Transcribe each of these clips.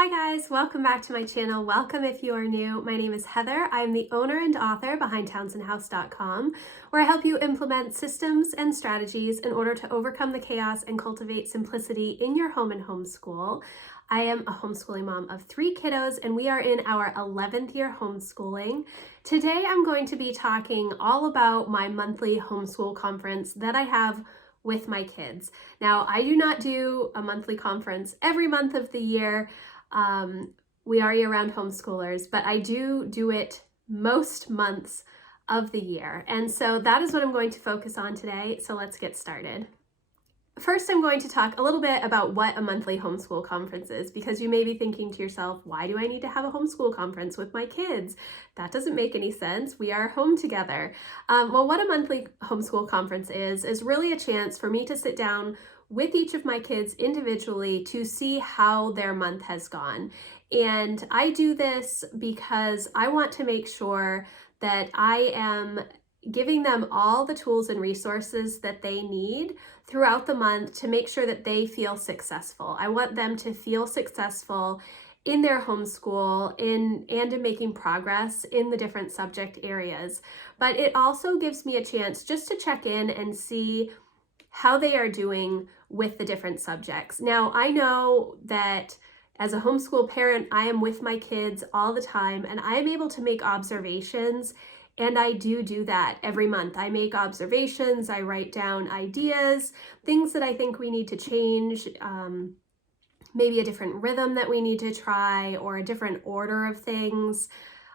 Hi guys, welcome back to my channel. Welcome if you are new. My name is Heather. I'm the owner and author behind townsendhouse.com, where I help you implement systems and strategies in order to overcome the chaos and cultivate simplicity in your home and homeschool. I am a homeschooling mom of 3 kiddos, and we are in our 11th year homeschooling. Today I'm going to be talking all about my monthly homeschool conference that I have with my kids. Now, I do not do a monthly conference every month of the year. We are year-round homeschoolers, but I do it most months of the year. And so that is what I'm going to focus on today. So let's get started. First, I'm going to talk a little bit about what a monthly homeschool conference is, because you may be thinking to yourself, why do I need to have a homeschool conference with my kids? That doesn't make any sense. We are home together. Well, what a monthly homeschool conference is really a chance for me to sit down with each of my kids individually to see how their month has gone. And I do this because I want to make sure that I am giving them all the tools and resources that they need throughout the month to make sure that they feel successful. I want them to feel successful in their homeschool and in making progress in the different subject areas. But it also gives me a chance just to check in and see how they are doing with the different subjects. Now, I know that as a homeschool parent, I am with my kids all the time, and I am able to make observations, and I do that every month. I make observations, I write down ideas, things that I think we need to change, maybe a different rhythm that we need to try, or a different order of things.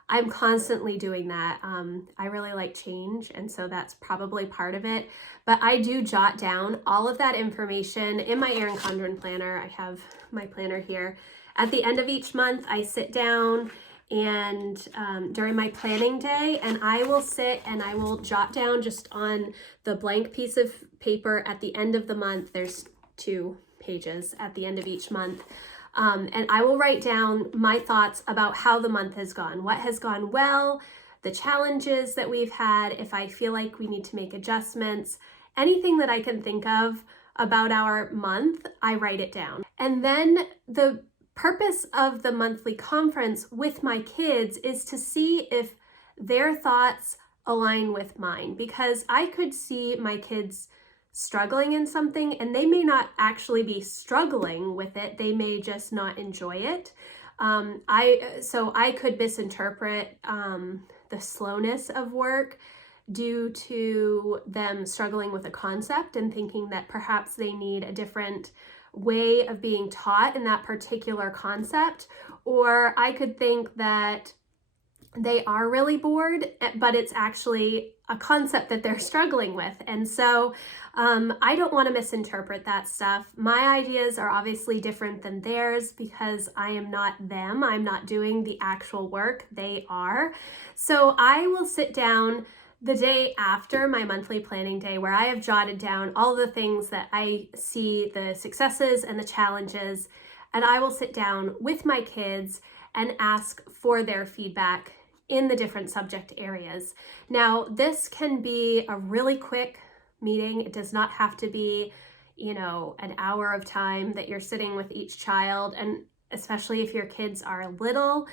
I'm constantly doing that. I really like change, and so that's probably part of it. But I do jot down all of that information in my Erin Condren planner. I have my planner here. At the end of each month, I sit down and during my planning day, and I will sit and I will jot down just on the blank piece of paper at the end of the month. There's 2 pages at the end of each month. And I will write down my thoughts about how the month has gone, what has gone well, the challenges that we've had, if I feel like we need to make adjustments, anything that I can think of about our month, I write it down. And then the purpose of the monthly conference with my kids is to see if their thoughts align with mine, because I could see my kids struggling in something and they may not actually be struggling with it, they may just not enjoy it. So I could misinterpret the slowness of work due to them struggling with a concept and thinking that perhaps they need a different way of being taught in that particular concept. Or I could think that they are really bored, but it's actually a concept that they're struggling with. And so I don't want to misinterpret that stuff. My ideas are obviously different than theirs because I am not them. I'm not doing the actual work. They are. So I will sit down the day after my monthly planning day where I have jotted down all the things that I see, the successes and the challenges, and I will sit down with my kids and ask for their feedback in the different subject areas. Now, this can be a really quick meeting. It does not have to be, an hour of time that you're sitting with each child. And especially if your kids are little,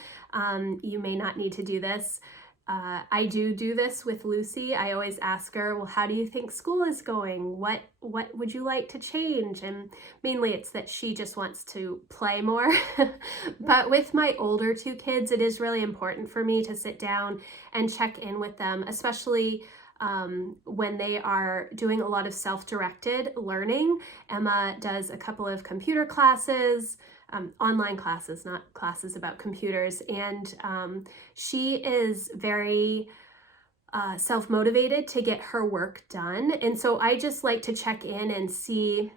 you may not need to do this. I do this with Lucy. I always ask her, well, how do you think school is going? What would you like to change? And mainly it's that she just wants to play more. But with my older 2 kids, it is really important for me to sit down and check in with them, especially when they are doing a lot of self-directed learning. Emma does a couple of computer classes, online classes, not classes about computers, and she is very self-motivated to get her work done. And so I just like to check in and see,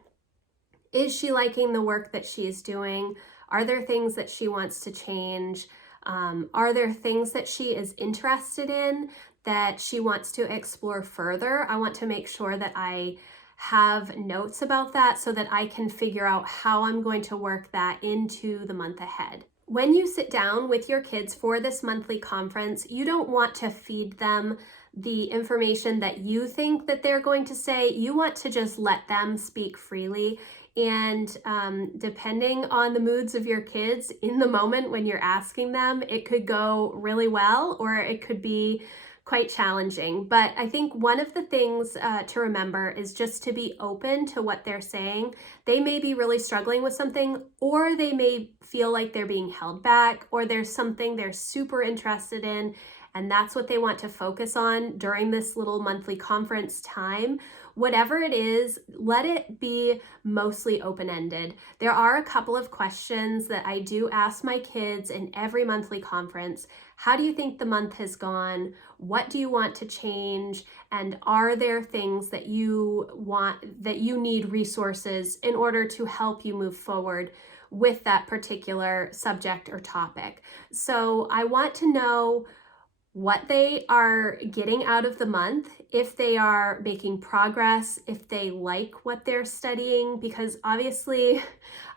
is she liking the work that she is doing? Are there things that she wants to change? Are there things that she is interested in that she wants to explore further? I want to make sure that I have notes about that so that I can figure out how I'm going to work that into the month ahead. When you sit down with your kids for this monthly conference, you don't want to feed them the information that you think that they're going to say. You want to just let them speak freely And depending on the moods of your kids in the moment when you're asking them, it could go really well or it could be quite challenging. But I think one of the things to remember is just to be open to what they're saying. They may be really struggling with something, or they may feel like they're being held back, or there's something they're super interested in, and that's what they want to focus on during this little monthly conference time. Whatever it is, let it be mostly open-ended. There are a couple of questions that I do ask my kids in every monthly conference. How do you think the month has gone? What do you want to change? And are there things that you need resources in order to help you move forward with that particular subject or topic? So I want to know what they are getting out of the month, if they are making progress, if they like what they're studying, because obviously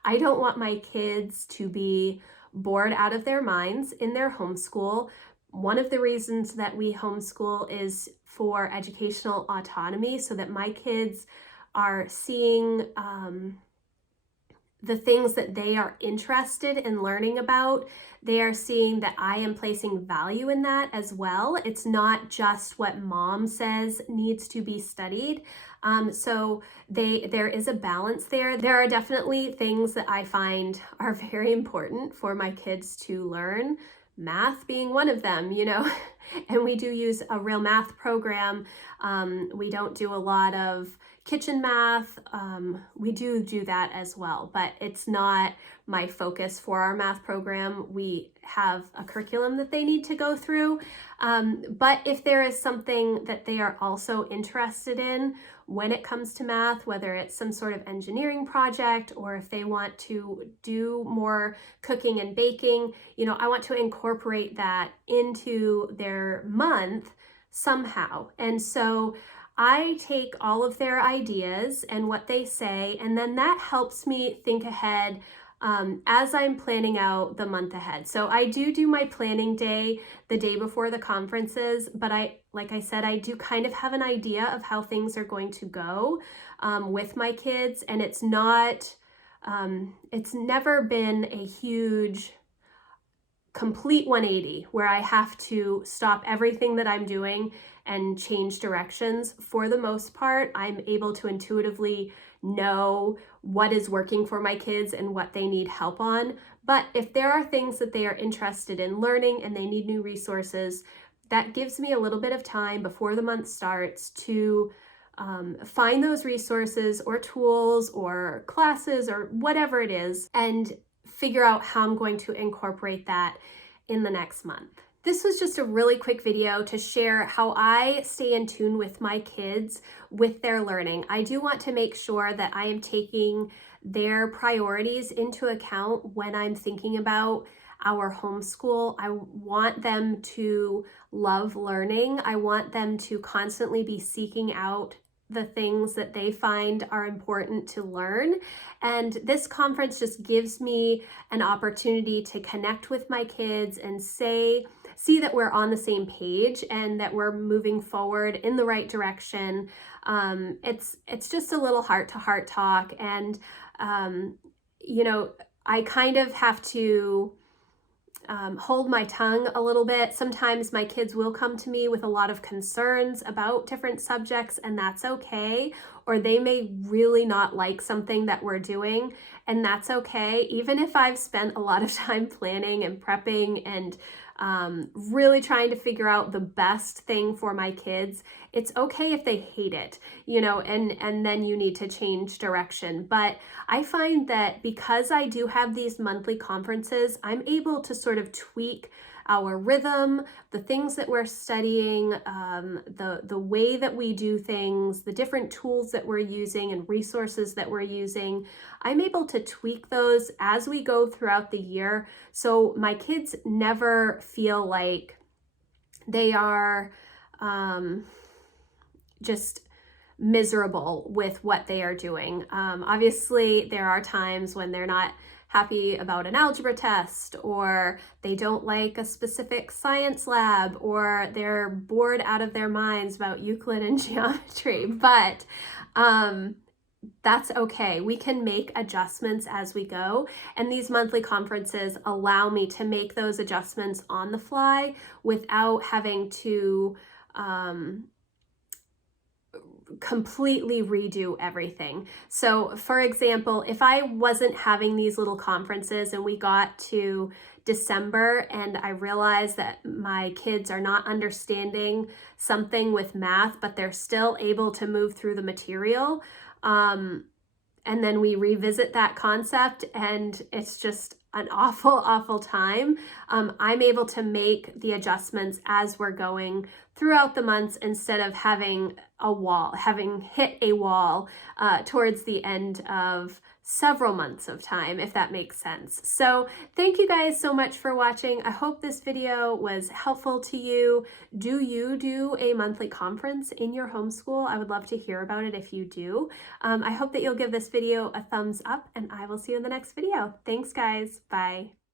I don't want my kids to be bored out of their minds in their homeschool. One of the reasons that we homeschool is for educational autonomy, so that my kids are seeing the things that they are interested in learning about. They are seeing that I am placing value in that as well. It's not just what mom says needs to be studied. So there is a balance there. There are definitely things that I find are very important for my kids to learn, math being one of them, and we do use a real math program. We don't do a lot of kitchen math. We do that as well, but it's not my focus for our math program. We have a curriculum that they need to go through. But if there is something that they are also interested in when it comes to math, whether it's some sort of engineering project or if they want to do more cooking and baking, I want to incorporate that into their month somehow. And so I take all of their ideas and what they say, and then that helps me think ahead as I'm planning out the month ahead. So I do my planning day the day before the conferences, but like I said, I do kind of have an idea of how things are going to go with my kids, and it's never been a huge complete 180 where I have to stop everything that I'm doing and change directions. For the most part, I'm able to intuitively know what is working for my kids and what they need help on. But if there are things that they are interested in learning and they need new resources, that gives me a little bit of time before the month starts to find those resources or tools or classes or whatever it is, and figure out how I'm going to incorporate that in the next month. This was just a really quick video to share how I stay in tune with my kids with their learning. I do want to make sure that I am taking their priorities into account when I'm thinking about our homeschool. I want them to love learning. I want them to constantly be seeking out the things that they find are important to learn. And this conference just gives me an opportunity to connect with my kids and see that we're on the same page and that we're moving forward in the right direction. It's just a little heart-to-heart talk, and I kind of have to hold my tongue a little bit. Sometimes my kids will come to me with a lot of concerns about different subjects, and that's okay. Or they may really not like something that we're doing, and that's okay. Even if I've spent a lot of time planning and prepping and really trying to figure out the best thing for my kids, it's okay if they hate it, and then you need to change direction. But I find that because I do have these monthly conferences, I'm able to sort of tweak our rhythm, the things that we're studying, the way that we do things, the different tools that we're using and resources that we're using. I'm able to tweak those as we go throughout the year, so my kids never feel like they are just miserable with what they are doing. Obviously, there are times when they're not happy about an algebra test, or they don't like a specific science lab, or they're bored out of their minds about Euclid and geometry. But that's okay. We can make adjustments as we go. And these monthly conferences allow me to make those adjustments on the fly without having to completely redo everything. So for example, if I wasn't having these little conferences and we got to December and I realized that my kids are not understanding something with math, but they're still able to move through the material, and then we revisit that concept and it's just an awful time, I'm able to make the adjustments as we're going throughout the months instead of having hit a wall towards the end of several months of time, if that makes sense. So thank you guys so much for watching. I hope this video was helpful to you. Do you do a monthly conference in your homeschool? I would love to hear about it if you do. I hope that you'll give this video a thumbs up, and I will see you in the next video. Thanks guys, bye.